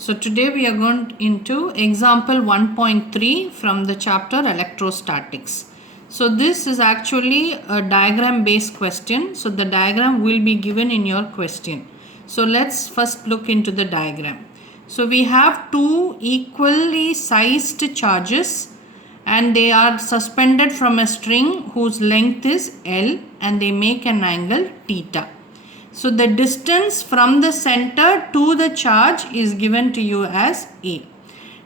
So today we are going into example 1.3 from the chapter electrostatics. So this is actually a diagram based question. So the diagram will be given in your question. So let's first look into the diagram. So we have two equally sized charges and they are suspended from a string whose length is L and they make an angle theta. So the distance from the center to the charge is given to you as A.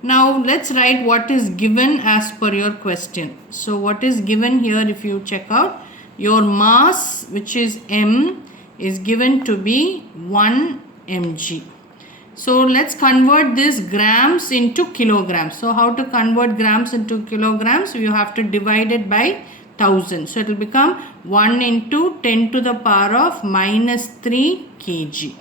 Now let's write what is given as per your question. So what is given here, if you check out, your mass, which is M, is given to be 1 mg. So let's convert this grams into kilograms. So how to convert grams into kilograms? You have to divide it by 1000. So it will become 1 into 10 to the power of minus 3 kg.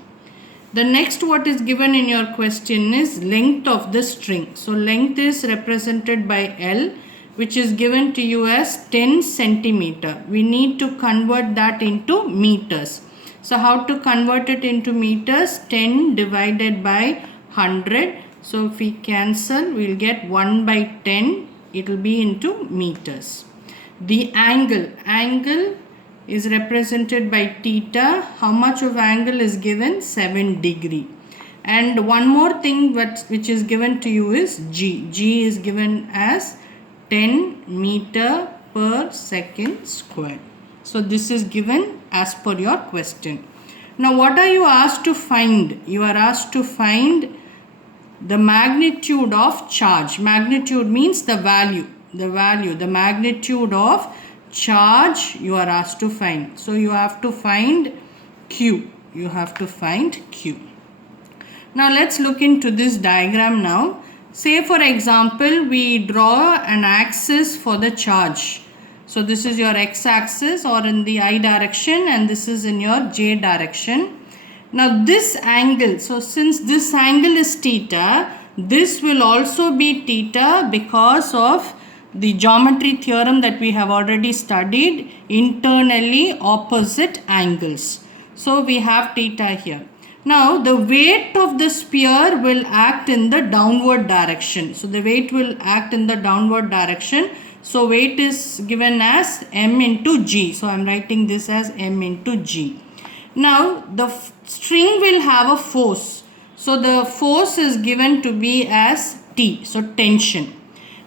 The next what is given in your question is length of the string. So length is represented by L, which is given to you as 10 centimeter. We need to convert that into meters. So how to convert it into meters? 10 divided by 100. So if we cancel, we'll get 1 by 10. It will be into meters. The angle is represented by theta. How much of angle is given? 7 degree. And one more thing which is given to you is G. G is given as 10 meter per second square. So this is given as per your question. Now what are you asked to find? You are asked to find the magnitude of charge. Magnitude means the value, the magnitude of charge you are asked to find. So you have to find Q. You have to find Q. Now let's look into this diagram now. Say for example, we draw an axis for the charge. So this is your x-axis or in the I direction, and this is in your j direction. Now this angle, so since this angle is theta, this will also be theta because of the geometry theorem that we have already studied, internally opposite angles. So we have theta here. Now the weight of the sphere will act in the downward direction. So the weight will act in the downward direction. So weight is given as m into g. So I am writing this as m into g. Now the string will have a force. So the force is given to be as T. So tension.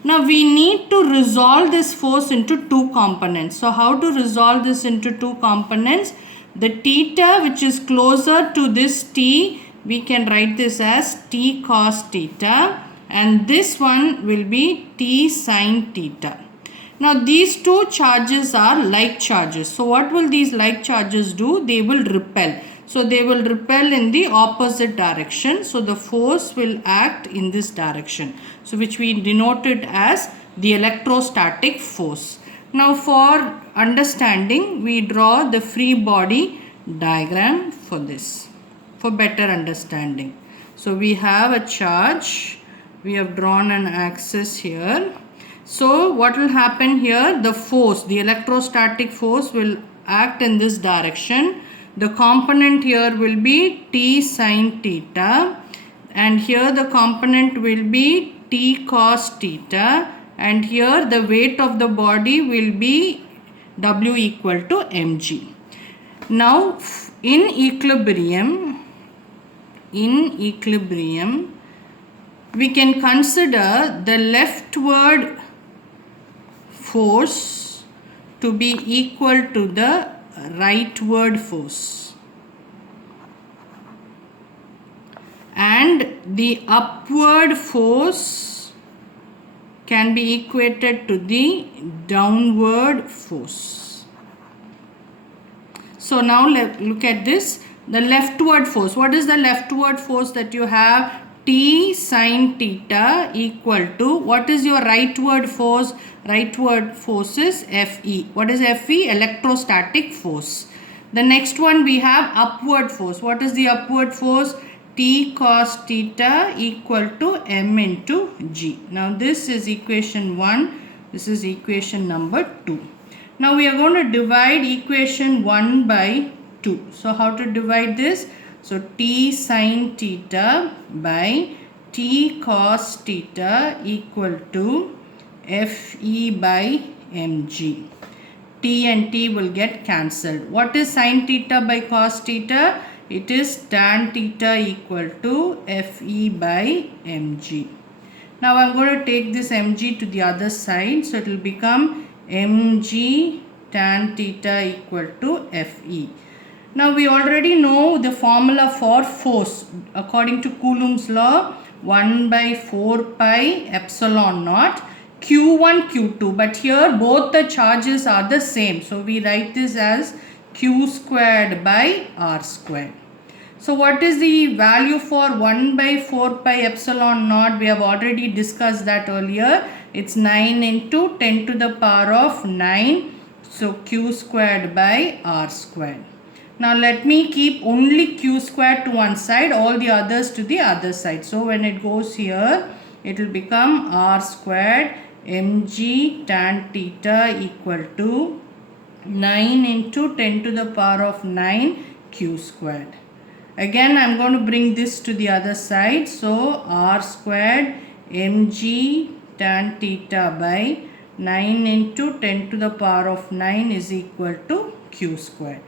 Now we need to resolve this force into two components. So how to resolve this into two components? The theta which is closer to this T, we can write this as T cos theta, and this one will be T sin theta. Now these two charges are like charges. So what will these like charges do? They will repel. So they will repel in the opposite direction. So the force will act in this direction. So which we denoted as the electrostatic force. Now for understanding, we draw the free body diagram for this, for better understanding. So we have a charge. We have drawn an axis here. So what will happen here? The force, the electrostatic force will act in this direction. The component here will be T sin theta, and here the component will be T cos theta, and here the weight of the body will be W equal to mg. Now in equilibrium, we can consider the leftward force to be equal to the rightward force, and the upward force can be equated to the downward force. So now look at this, the leftward force. What is the leftward force that you have? T sin theta equal to, what is your rightward force? Rightward force is Fe. What is Fe? Electrostatic force. The next one we have upward force. What is the upward force? T cos theta equal to m into g. Now this is equation 1. This is equation number 2. Now we are going to divide equation 1 by 2. So how to divide this? So T sin theta by T cos theta equal to Fe by mg. T and T will get cancelled. What is sin theta by cos theta? It is tan theta equal to Fe by mg. Now I am going to take this mg to the other side. So it will become mg tan theta equal to Fe. Now we already know the formula for force. According to Coulomb's law, 1 by 4 pi epsilon naught Q1 Q2. But here both the charges are the same. So we write this as Q squared by R squared. So what is the value for 1 by 4 pi epsilon naught? We have already discussed that earlier. It's 9 into 10 to the power of 9. So Q squared by R squared. Now let me keep only Q squared to one side, all the others to the other side. So when it goes here, it will become R squared mg tan theta equal to 9 into 10 to the power of 9 Q squared. Again, I am going to bring this to the other side. So R squared mg tan theta by 9 into 10 to the power of 9 is equal to Q squared.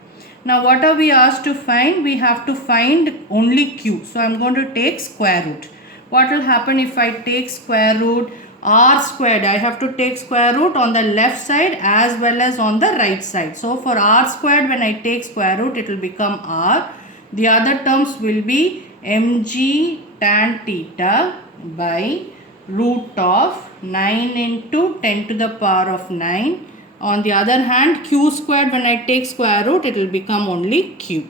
Now what are we asked to find? We have to find only Q. So I am going to take square root. What will happen if I take square root? R squared, I have to take square root on the left side as well as on the right side. So for R squared, when I take square root, it will become R. The other terms will be mg tan theta by root of 9 into 10 to the power of 9. On the other hand, Q squared, when I take square root, it will become only Q.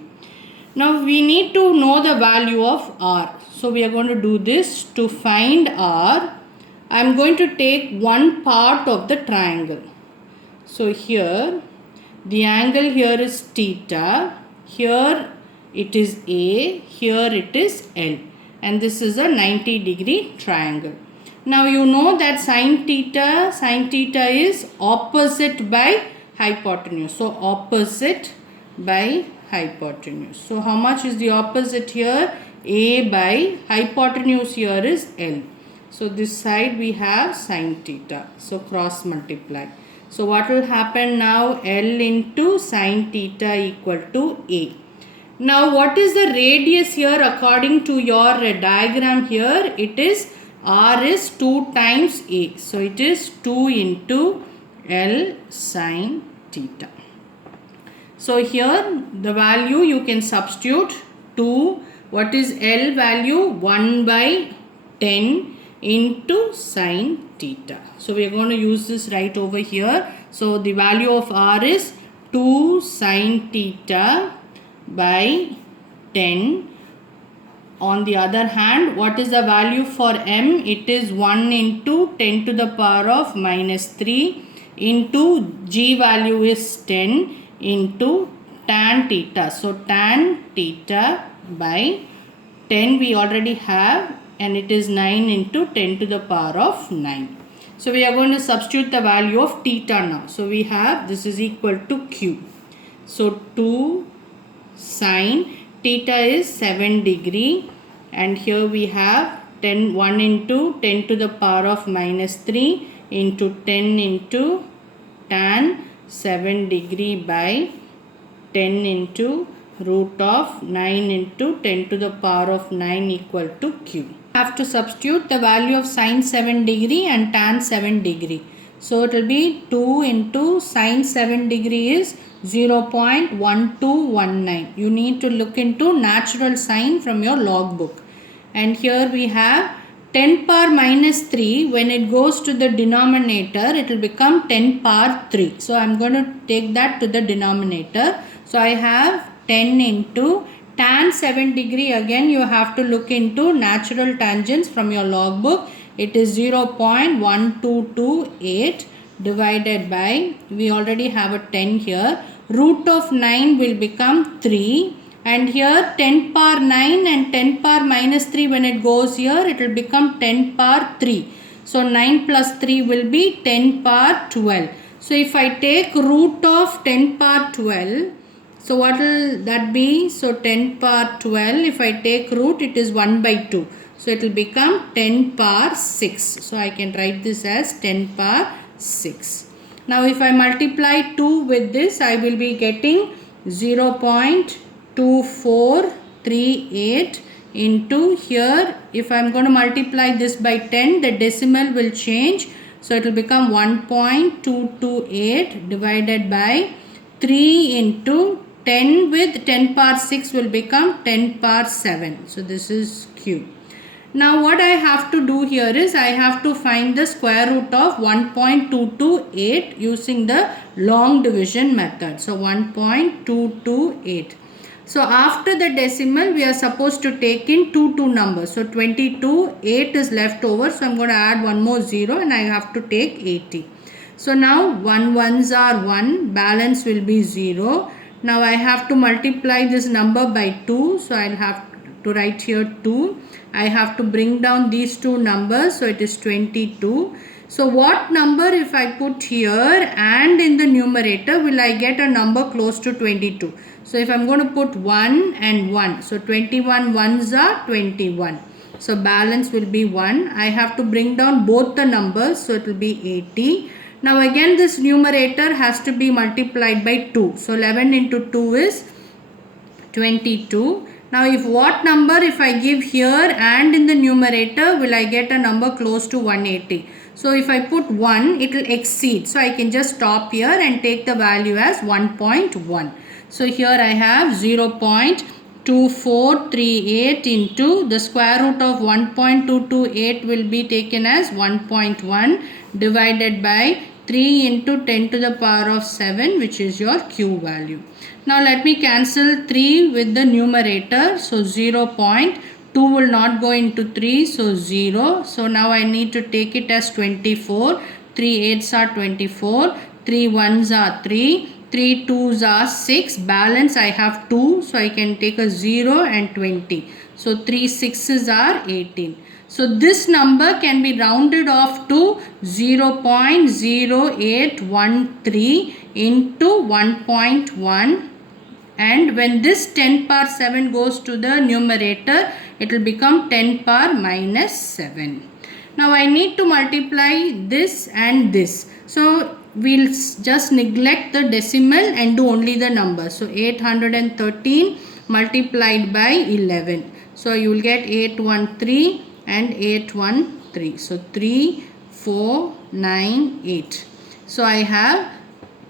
Now we need to know the value of R. So we are going to do this. To find R, I am going to take one part of the triangle. So here, the angle here is theta. Here it is A. Here it is L. And this is a 90-degree triangle. Now you know that sin theta is opposite by hypotenuse. So opposite by hypotenuse. So how much is the opposite here? A by hypotenuse here is L. So this side we have sin theta. So cross multiply. So what will happen now? L into sin theta equal to A. Now what is the radius here according to your diagram here? It is R is 2 times A. So it is 2 into L sin theta. So here the value you can substitute 2. What is L value? 1 by 10 into sin theta. So we are going to use this right over here. So the value of R is 2 sin theta by 10. On the other hand, what is the value for M? It is 1 into 10 to the power of minus 3 into G value is 10 into tan theta. So tan theta by 10 we already have, and it is 9 into 10 to the power of 9. So we are going to substitute the value of theta now. So we have this is equal to Q. So 2 sin theta is 7 degree, and here we have 1 into 10 to the power of minus 3 into 10 into tan 7 degree by 10 into root of 9 into 10 to the power of 9 equal to Q. Have to substitute the value of sin 7 degree and tan 7 degree. So it will be 2 into sin 7 degree is 0.1219. You need to look into natural sign from your logbook. And here we have 10 power minus 3. When it goes to the denominator, it will become 10 power 3. So I am going to take that to the denominator. So I have 10 into tan 7 degree. Again you have to look into natural tangents from your logbook. It is 0.1228 divided by, we already have a 10 here, root of 9 will become 3, and here 10 power 9 and 10 power minus 3, when it goes here it will become 10 power 3. So 9 plus 3 will be 10 power 12. So if I take root of 10 power 12, so what will that be? So 10 power 12, if I take root, it is 1 by 2. So it will become 10 power 6. So I can write this as 10 power 6. Now if I multiply 2 with this, I will be getting 0.2438 into here. If I am going to multiply this by 10, the decimal will change. So it will become 1.228 divided by 3 into 10 with 10 power 6 will become 10 power 7. So this is Q. Now what I have to do here is I have to find the square root of 1.228 using the long division method. So 1.228. So after the decimal we are supposed to take in two numbers. So 22, 8 is left over. So I'm going to add one more 0 and I have to take 80. So now 1 ones are 1, balance will be 0. Now I have to multiply this number by 2. So I'll have to write here 2. I have to bring down these two numbers. So it is 22. So what number if I put here and in the numerator will I get a number close to 22? So if I'm going to put 1 and 1. So 21 ones are 21. So balance will be 1. I have to bring down both the numbers. So it will be 80. Now again this numerator has to be multiplied by 2. So 11 into 2 is 22. Now if what number if I give here and in the numerator will I get a number close to 180. So if I put 1 it will exceed. So I can just stop here and take the value as 1.1. So here I have 0.2438 into the square root of 1.228 will be taken as 1.1 divided by 3 into 10 to the power of 7, which is your Q value. Now let me cancel 3 with the numerator. So 0.2 will not go into 3. So 0. So now I need to take it as 24. 3 8s are 24. 3 1s are 3. 3 2s are 6. Balance I have 2. So I can take a 0 and 20. So 3 6s are 18. So this number can be rounded off to 0.0813 into 1.1, and when this 10 power 7 goes to the numerator, it will become 10 power minus 7. Now I need to multiply this and this. So we'll just neglect the decimal and do only the number. So 813 multiplied by 11. So you will get 813 and 813. So 3, 4, 9, 8. So I have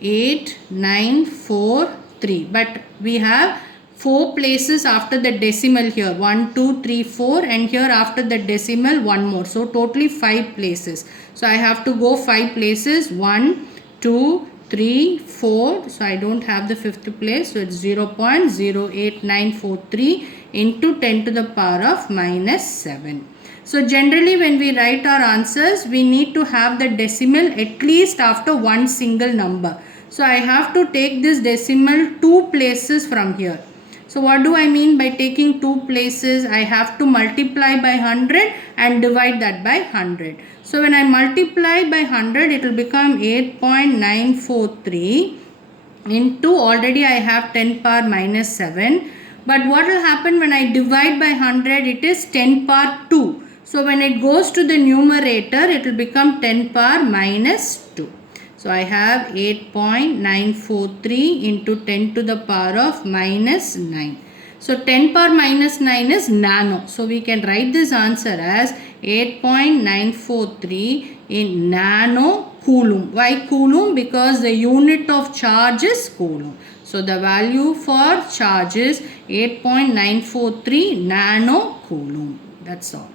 8, 9, 4, 3. But we have 4 places after the decimal here. 1, 2, 3, 4, and here after the decimal 1 more. So totally 5 places. So I have to go 5 places. 1, 2, 3, 4. So I don't have the 5th place. So it's 0.08943 into 10 to the power of minus 7. So generally when we write our answers, we need to have the decimal at least after one single number. So I have to take this decimal 2 places from here. So what do I mean by taking 2 places? I have to multiply by 100 and divide that by 100. So when I multiply by 100, it will become 8.943 into, already I have 10 power minus 7. But what will happen when I divide by 100? It is 10 power 2. So when it goes to the numerator, it will become 10 power minus 2. So I have 8.943 into 10 to the power of minus 9. So 10 power minus 9 is nano. So we can write this answer as 8.943 in nano coulomb. Why coulomb? Because the unit of charge is coulomb. So the value for charge is 8.943 nano coulomb. That's all.